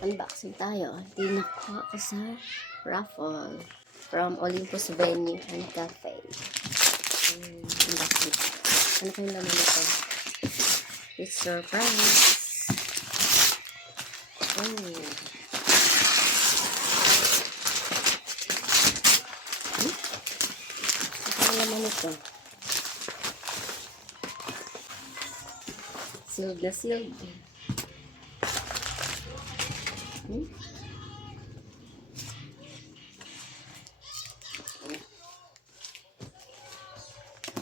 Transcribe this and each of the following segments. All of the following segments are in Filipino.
Unboxing tayo. Hindi nakuha ko sa raffle from Olympus Venue and Cafe. Unboxing. Ano kayong laman ito? It's surprise. Oh. Ano kayong laman ito? Sealed na sealed.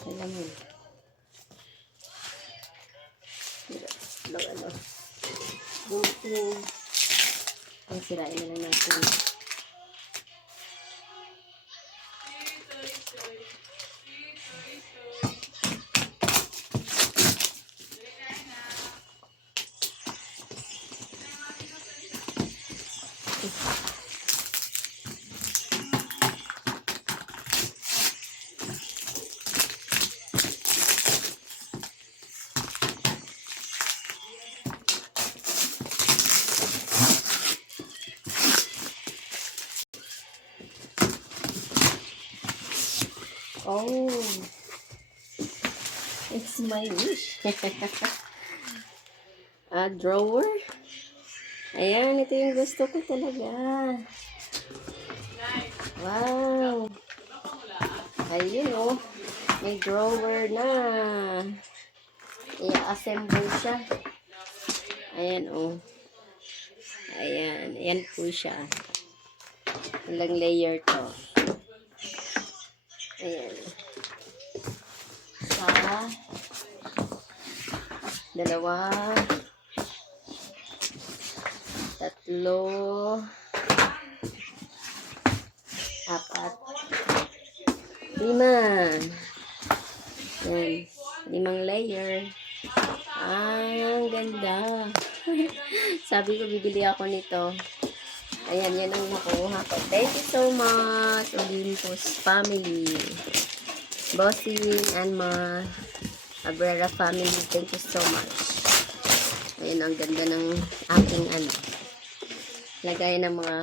Laman. Ano. Buto. Ay, sirain na lang natin. Oh, it's my wish. A drawer. Ayan, ito yung gusto ko talaga. Wow. Ayun oh. May drawer na. I-assemble siya. Ayan oh. Ayan. Ayan po siya. Ilang layer to. Ayan. Isa. Dalawa. Tatlo. Apat. Lima. Ayan. 5 layer. Ang ganda. Sabi ko bibili ako nito. Ayan, yan ang nakuha ko. Thank you so much, Olympus family. Bossing and ma Abrera family. Thank you so much. Ayan, ang ganda ng aking lagay ng mga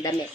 damit.